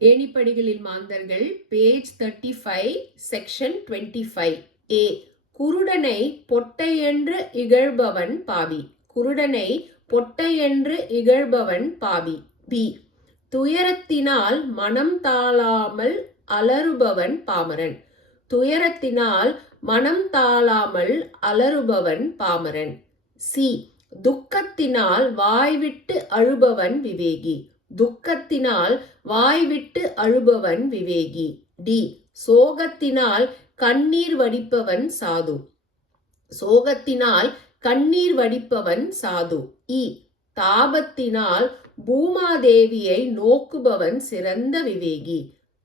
ஏணிப்படிகளில் மாந்தர்கள் page 35 section 25 ஏ. குருடனை பொட்டையென்று இகழ்பவன் பாவி. குருடனை பொட்டையென்று இகழ்பவன் பாவி. பி. துயரத்தினால் மனம் தாழாமல் அலறுபவன் பாமரன். துயரத்தினால் மனம் தாழாமல் அலறுபவன் பாமரன். சி. துக்கத்தினால் வாய்விட்டு அழுபவன் விவேகி. துக்கத்தினால் வாய்விட்டு அழுபவன் விவேகி. டி. சோகத்தினால் கண்ணீர் வடிப்பவன் சாது. சோகத்தினால் கண்ணீர் வடிப்பவன் சாது. இ. தாபத்தினால் பூமாதேவியை நோக்குபவன் சிறந்த விவேகி.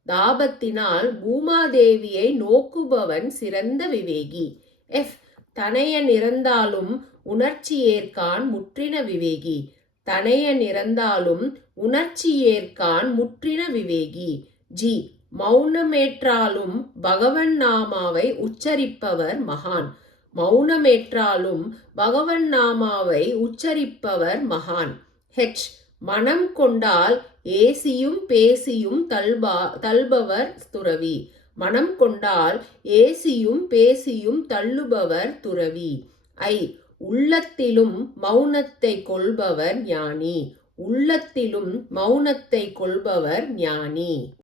தாபத்தினால் பூமாதேவியை நோக்குபவன் சிறந்த விவேகி. எஃப். தனையன் இறந்தாலும் உணர்ச்சி ஏற்கான் முற்றின விவேகி. தனையன் இறந்தாலும் உணர்ச்சி ஏற்கான் முற்றின விவேகி. ஜி. மௌனமேற்றாலும் பகவன் நாமாவை உச்சரிப்பவர் மகான். மௌனமேற்றாலும் பகவன் நாமாவை உச்சரிப்பவர் மகான். ஹெச். மனம் கொண்டால் ஏசியும் பேசியும் தள்பவர் துறவி. மனம் கொண்டால் ஏசியும் பேசியும் தள்ளுபவர் துறவி. ஐ. உள்ளத்திலும் மௌனத்தை கொள்பவர் ஞானி. உள்ளத்திலும் மௌனத்தை கொள்பவர் ஞானி.